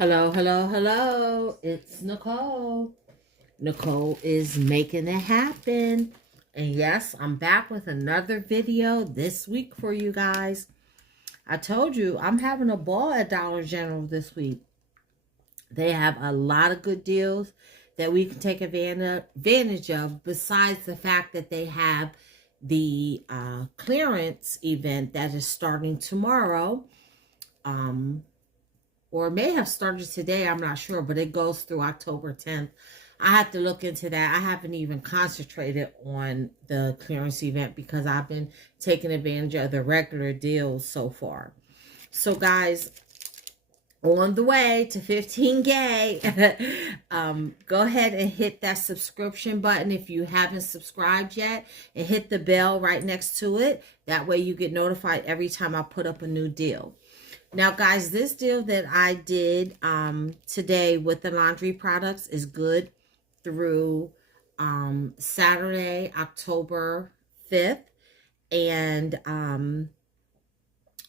Hello, hello, hello. It's Nicole. Nicole is making it happen. And yes, I'm back with another video this week for you guys. I told you I'm having a ball at Dollar General this week. They have a lot of good deals that we can take advantage of, besides the fact that they have the clearance event that is starting tomorrow. Or may have started today, I'm not sure, but it goes through October 10th. I have to look into that. I haven't even concentrated on the clearance event because I've been taking advantage of the regular deals so far. So guys, on the way to 15K, go ahead and hit that subscription button if you haven't subscribed yet, and hit the bell right next to it. That way you get notified every time I put up a new deal. Now, guys, this deal that I did today with the laundry products is good through Saturday, October 5th. And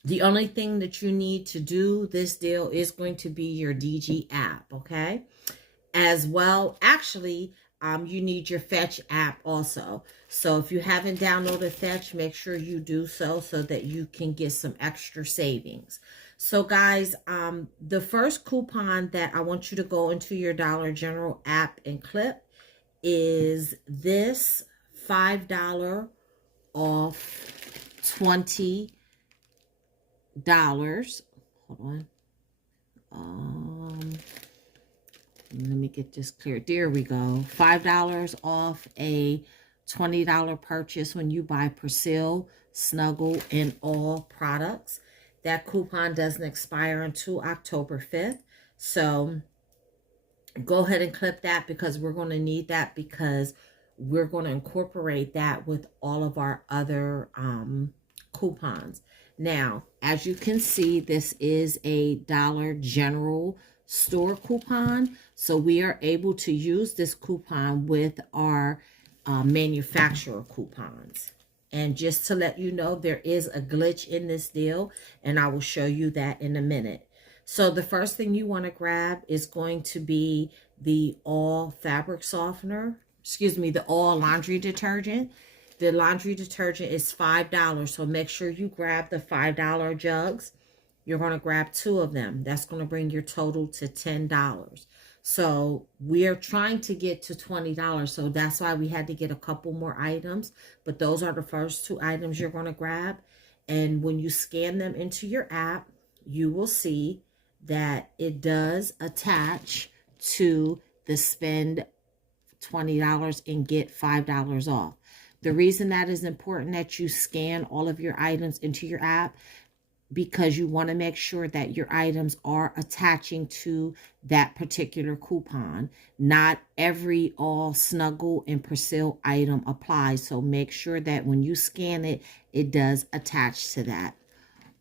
the only thing that you need to do this deal is going to be your DG app, okay? As well, actually, you need your Fetch app also. So if you haven't downloaded Fetch, make sure you do so that you can get some extra savings. So guys, the first coupon that I want you to go into your Dollar General app and clip is this $5 off $20. Hold on. Let me get this clear. There we go. $5 off a $20 purchase when you buy Persil, Snuggle, and all products. That coupon doesn't expire until October 5th. So go ahead and clip that, because we're going to need that, because we're going to incorporate that with all of our other coupons. Now, as you can see, this is a Dollar General store coupon. So we are able to use this coupon with our manufacturer coupons. And just to let you know, there is a glitch in this deal, and I will show you that in a minute. So the first thing you want to grab is going to be the all fabric softener, the all laundry detergent. The laundry detergent is $5, so make sure you grab the $5 jugs. You're going to grab 2 of them. That's going to bring your total to $10. So we're trying to get to $20. So that's why we had to get a couple more items. But those are the first 2 items you're going to grab. And when you scan them into your app, you will see that it does attach to the spend $20 and get $5 off. The reason that is important that you scan all of your items into your app, because you want to make sure that your items are attaching to that particular coupon. Not every all Snuggle and Persil item applies. So make sure that when you scan it, it does attach to that.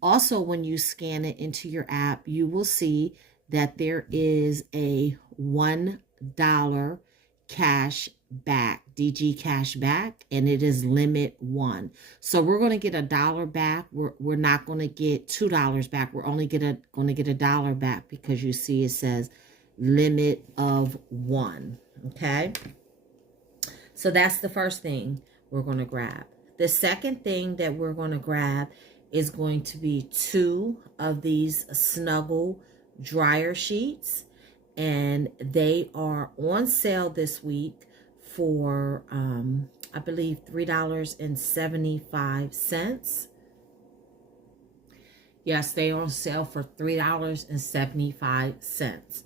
Also, when you scan it into your app, you will see that there is a $1 cash back, DG cash back, and it is limit 1. So we're going to get $1 back. We're not going to get $2 back. We're only going to get $1 back, because you see it says limit of 1. Okay, so that's the first thing we're going to grab. The second thing that we're going to grab is going to be 2 of these Snuggle dryer sheets, and they are on sale this week for I believe $3.75. Yes, they are on sale for $3.75.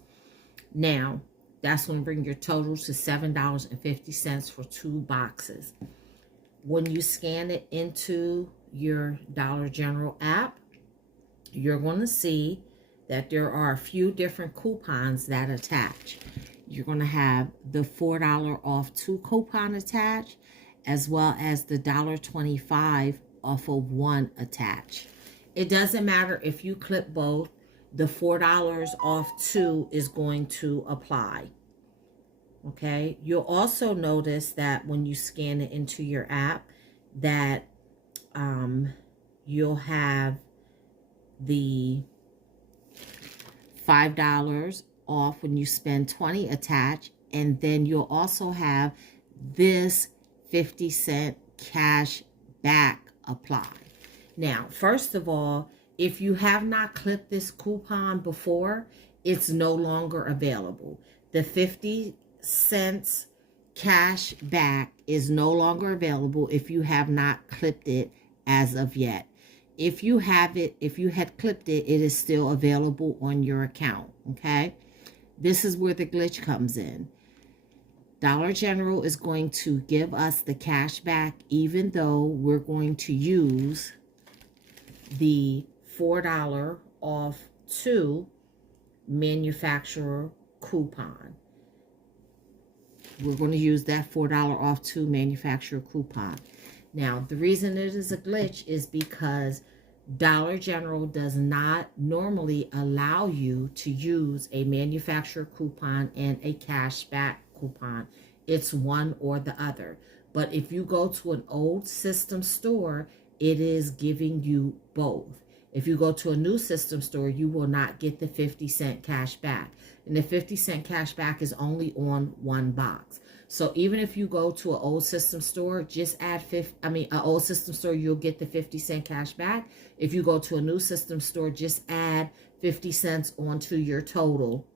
Now, that's going to bring your total to $7.50 for 2 boxes. When you scan it into your Dollar General app, you're going to see that there are a few different coupons that attach. You're going to have the $4 off 2 coupon attached, as well as the $1.25 off of 1 attached. It doesn't matter if you clip both, the $4 off 2 is going to apply. Okay, you'll also notice that when you scan it into your app, that you'll have the $5 off when you spend 20 attached. And then you'll also have this 50-cent cash back apply. Now, first of all, if you have not clipped this coupon before, it's no longer available. The 50 cents cash back is no longer available if you have not clipped it as of yet. If you have it, if you had clipped it, it is still available on your account, okay? This is where the glitch comes in. Dollar General is going to give us the cash back even though we're going to use the $4 off 2 manufacturer coupon. We're going to use that $4 off 2 manufacturer coupon. Now, the reason it is a glitch is because Dollar General does not normally allow you to use a manufacturer coupon and a cashback coupon. It's one or the other. But if you go to an old system store, it is giving you both. If you go to a new system store, you will not get the 50-cent cash back. And the 50-cent cash back is only on one box. So even if you go to an old system store, just add an old system store, you'll get the 50-cent cash back. If you go to a new system store, just add 50 cents onto your total.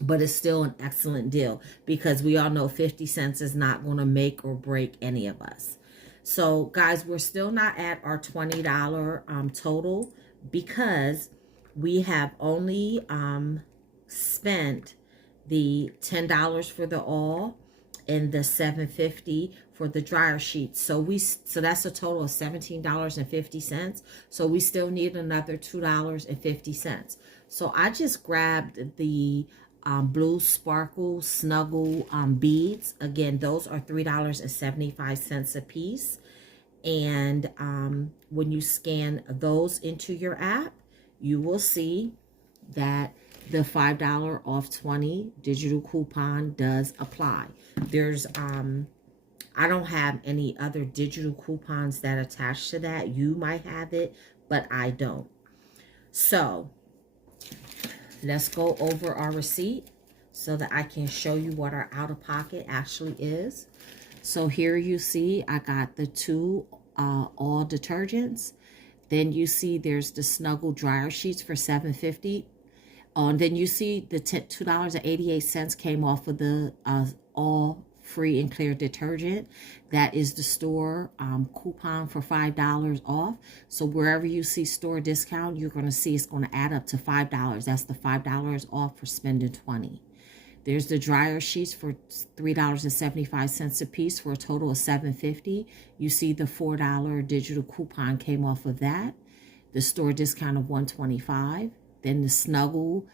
But it's still an excellent deal because we all know 50 cents is not going to make or break any of us. So guys, we're still not at our $20 total because we have only spent the $10 for the all and the $7.50 for the dryer sheets. So that's a total of $17.50. So we still need another $2.50. So I just grabbed the blue sparkle snuggle beads. Again, those are $3.75 a piece. And when you scan those into your app, you will see that the $5 off 20 digital coupon does apply. There's I don't have any other digital coupons that attach to that. You might have it, but I don't. So let's go over our receipt so that I can show you what our out-of-pocket actually is. So here you see I got the 2 all detergents. Then you see there's the Snuggle dryer sheets for $7.50. And then you see the $2.88 came off of the all free and clear detergent. That is the store coupon for $5 off. So wherever you see store discount, you're going to see it's going to add up to $5. That's the $5 off for spending 20. There's the dryer sheets for $3.75 a piece for a total of $7.50. You see the $4 digital coupon came off of that. The store discount of $1.25. Then the Snuggle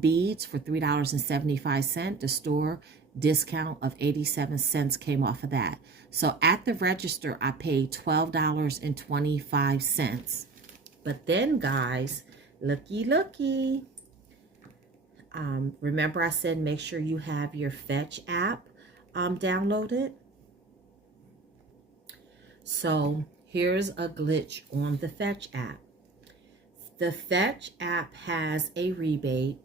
beads for $3.75. The store discount of 87 cents came off of that. So at the register, I paid $12.25. But then, guys, looky. Remember I said make sure you have your Fetch app downloaded. So here's a glitch on the Fetch app. The Fetch app has a rebate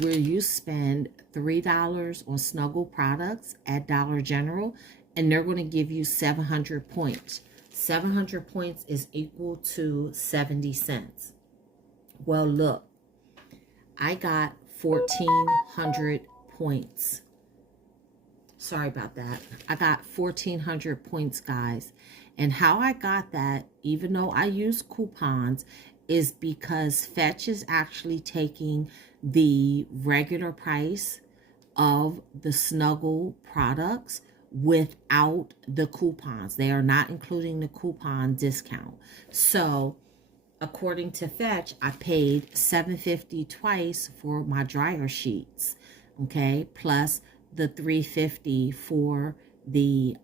where you spend $3 on Snuggle products at Dollar General, and they're going to give you 700 points. 700 points is equal to 70 cents. Well, look, I got 1,400 points. Sorry about that. I got 1,400 points, guys. And how I got that, even though I use coupons, is because Fetch is actually taking the regular price of the Snuggle products without the coupons. They are not including the coupon discount. So according to Fetch, I paid $7.50 twice for my dryer sheets, okay, plus the $3.50 for the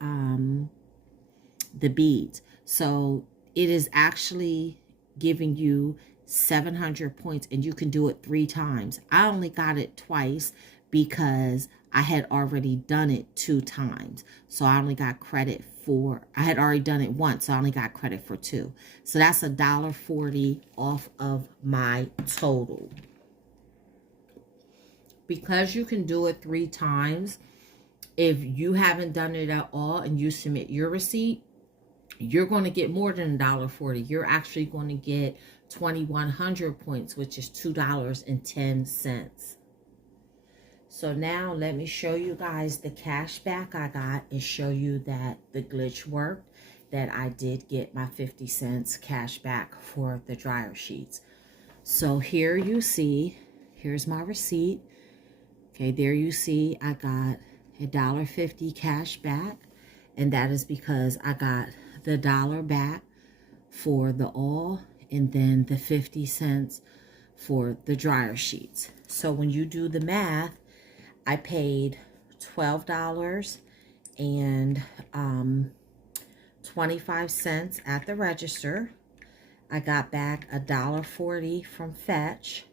beads. So it is actually giving you 700 points, and you can do it 3 times. I only got it twice because I had already done it 2 times. So I only got credit for, I had already done it once, so I only got credit for 2. So that's $1.40 off of my total. because you can do it 3 times, if you haven't done it at all and you submit your receipt, you're going to get more than $1.40. You're actually going to get 2,100 points, which is $2.10. So now let me show you guys the cash back I got and show you that the glitch worked, that I did get my 50 cents cash back for the dryer sheets. So here you see, here's my receipt. Okay, there you see I got $1.50 cash back, and that is because I got the $1 back for the all and then the 50 cents for the dryer sheets. So when you do the math, I paid $12.25 at the register. I got back $1.40 from Fetch,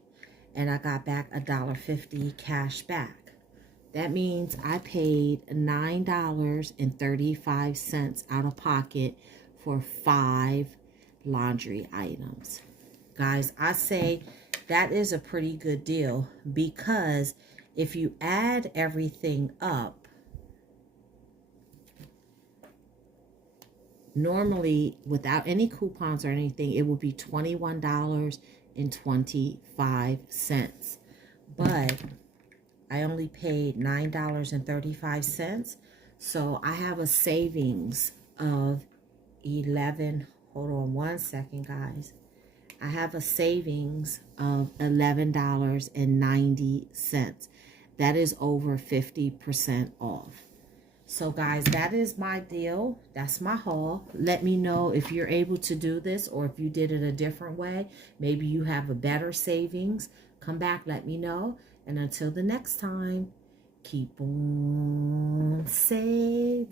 and I got back $1.50 cash back. That means I paid $9.35 out of pocket for 5 laundry items. Guys, I say that is a pretty good deal, because if you add everything up, normally without any coupons or anything, it would be $21.25. But I only paid $9.35. So I have a savings of 11. Hold on one second, guys. I have a savings of $11.90. That is over 50% off. So guys, that is my deal. That's my haul. Let me know if you're able to do this, or if you did it a different way. Maybe you have a better savings. Come back, let me know. And until the next time, keep on saving.